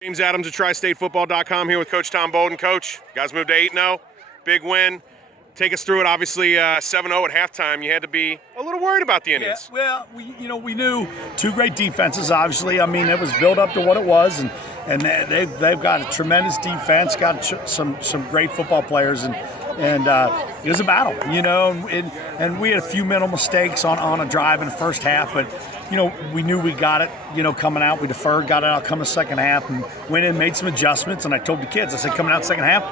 James Adams at tristatefootball.com here with Coach Tom Bolden. Coach, you guys moved to 8-0, big win. Take us through it. Obviously, 7-0 at halftime. You had to be a little worried about the Indians. Yeah, well, we knew two great defenses. Obviously, I mean, it was built up to what it was, and they've got a tremendous defense, got some great football players, and it was a battle, and we had a few mental mistakes on a drive in the first half, but we knew we got it, coming out. We deferred, got it out coming the second half, and went in, made some adjustments. And I told the kids, I said, coming out second half,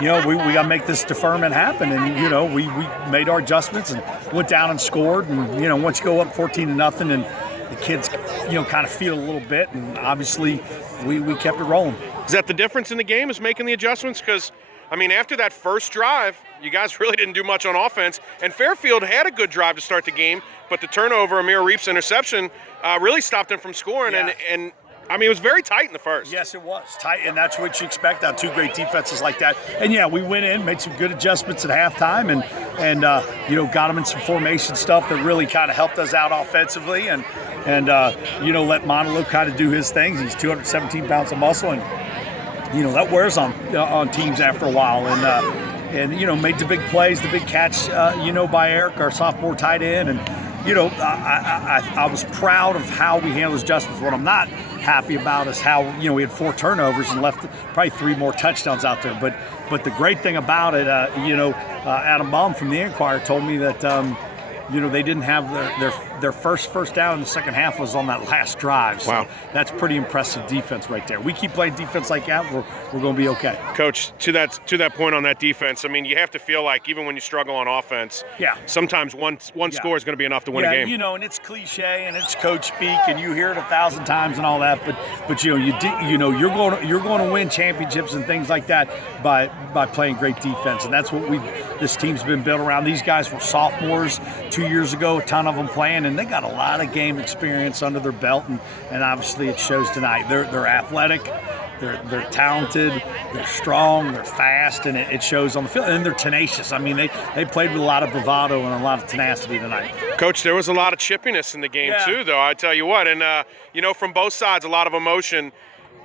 we got to make this deferment happen. And, we made our adjustments and went down and scored. And, once you go up 14-0, and the kids, kind of feel a little bit. And obviously we kept it rolling. Is that the difference in the game, is making the adjustments? Because, after that first drive, you guys really didn't do much on offense. And Fairfield had a good drive to start the game, but the turnover, Amir Reep's interception, really stopped them from scoring. Yeah. And it was very tight in the first. Yes, it was tight, and that's what you expect out of two great defenses like that. And, yeah, we went in, made some good adjustments at halftime, and got them in some formation stuff that really kind of helped us out offensively. And let Monolo kind of do his things. He's 217 pounds of muscle, and, that wears on teams after a while. And made the big plays, the big catch, by Eric, our sophomore tight end. And, I was proud of how we handled those adjustments. What I'm not happy about is how, we had 4 turnovers and left probably 3 more touchdowns out there. But the great thing about it, Adam Baum from the Inquirer told me that, they didn't have their first down in the second half was on that last drive. So wow. That's pretty impressive defense right there. We keep playing defense like that, we're going to be okay. Coach, to that point on that defense, you have to feel like even when you struggle on offense, yeah, sometimes one score is going to be enough to win a game. And it's cliche and it's coach speak and you hear it 1,000 times and all that, but you're going to win championships and things like that by playing great defense, and that's what this team's been built around. These guys were sophomores 2 years ago, a ton of them playing, and they got a lot of game experience under their belt, and obviously it shows tonight. They're athletic, they're talented, they're strong, they're fast, and it shows on the field, and they're tenacious. They played with a lot of bravado and a lot of tenacity tonight. Coach, there was a lot of chippiness in the game too, though, I tell you what, and from both sides, a lot of emotion.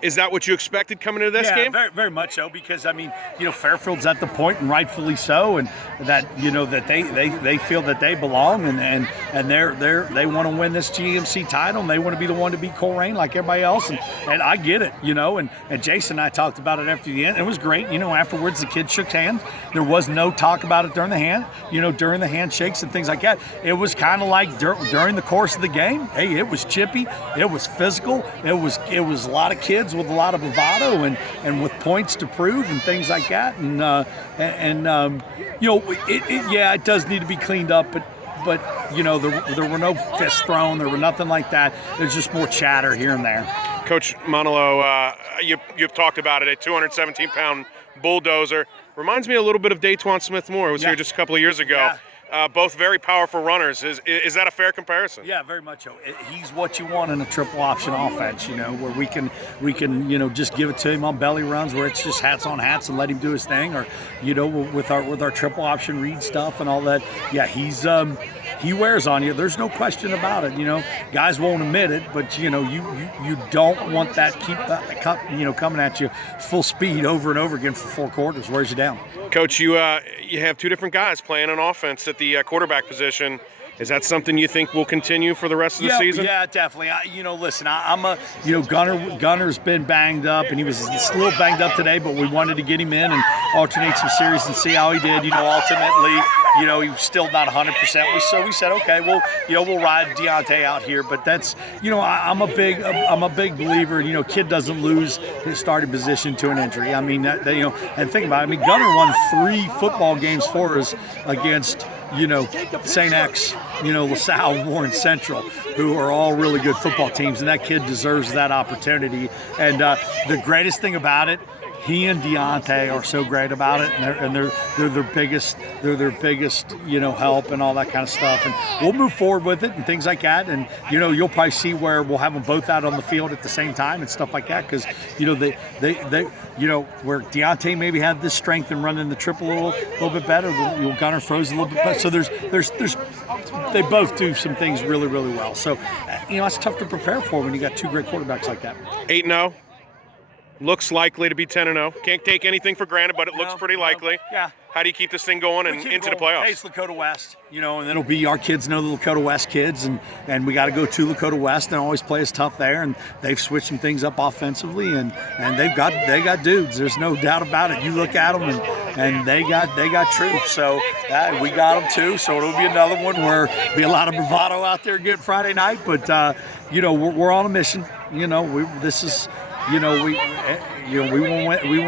Is that what you expected coming into this game? Yeah, very much so, because Fairfield's at the point, and rightfully so, and that that they feel that they belong, and they want to win this GMC title, and they want to be the one to beat Colerain like everybody else, and I get it, and Jason and I talked about it after the end. It was great, afterwards the kids shook hands. There was no talk about it during the handshakes and things like that. It was kind of like during the course of the game. Hey, it was chippy, it was physical, it was a lot of kids with a lot of bravado and with points to prove and things like that, it does need to be cleaned up, but there were no fists thrown, there were nothing like that. There's just more chatter here and there. Coach Monolo, you've talked about it, a 217-pound bulldozer. Reminds me a little bit of Daquan Smith-Moore, who was here just a couple of years ago. Yeah. Both very powerful runners. Is that a fair comparison? Yeah, very much so. He's what you want in a triple option offense, where we can just give it to him on belly runs where it's just hats on hats and let him do his thing, or with our triple option read stuff and all that. Yeah, he wears on you. There's no question about it. Guys won't admit it, but you don't want that coming at you full speed over and over again for 4 quarters. Wears you down. Coach, you have 2 different guys playing on offense at the quarterback position. Is that something you think will continue for the rest of the season? Yeah, definitely. Listen, Gunner's been banged up, and he was a little banged up today, but we wanted to get him in and alternate some series and see how he did. Ultimately, he was still not 100%. So we said, okay, we'll ride Deontay out here. But that's, I'm a big believer. Kid doesn't lose his starting position to an injury. And think about it. Gunner won 3 football games for us against St. X, LaSalle, Warren Central, who are all really good football teams, and that kid deserves that opportunity. And the greatest thing about it, he and Deontay are so great about it, and they're their biggest help and all that kind of stuff. And we'll move forward with it and things like that. And you'll probably see where we'll have them both out on the field at the same time and stuff like that, because they where Deontay maybe had this strength and running the triple a little bit better, Gunner throws a little bit better. So there's they both do some things really, really well. So it's tough to prepare for when you got 2 great quarterbacks like that. 8-0. Looks likely to be 10-0. Can't take anything for granted, but it looks pretty likely. Yeah. How do you keep this thing going and into the playoffs? Hey, it's Lakota West, and it'll be our kids know the Lakota West kids, and we got to go to Lakota West and always play us tough there. And they've switched some things up offensively, and they got dudes. There's no doubt about it. You look at them, and they got troops. So we got them too. So it'll be another one where there'll be a lot of bravado out there good Friday night. But we're on a mission. We want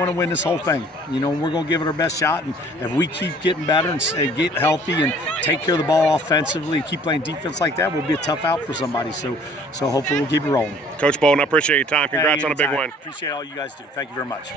to win this whole thing, and we're going to give it our best shot. And if we keep getting better and get healthy and take care of the ball offensively and keep playing defense like that, we'll be a tough out for somebody. So hopefully we'll keep it rolling. Coach Bolden, I appreciate your time. Congrats on a big win. Appreciate all you guys do. Thank you very much.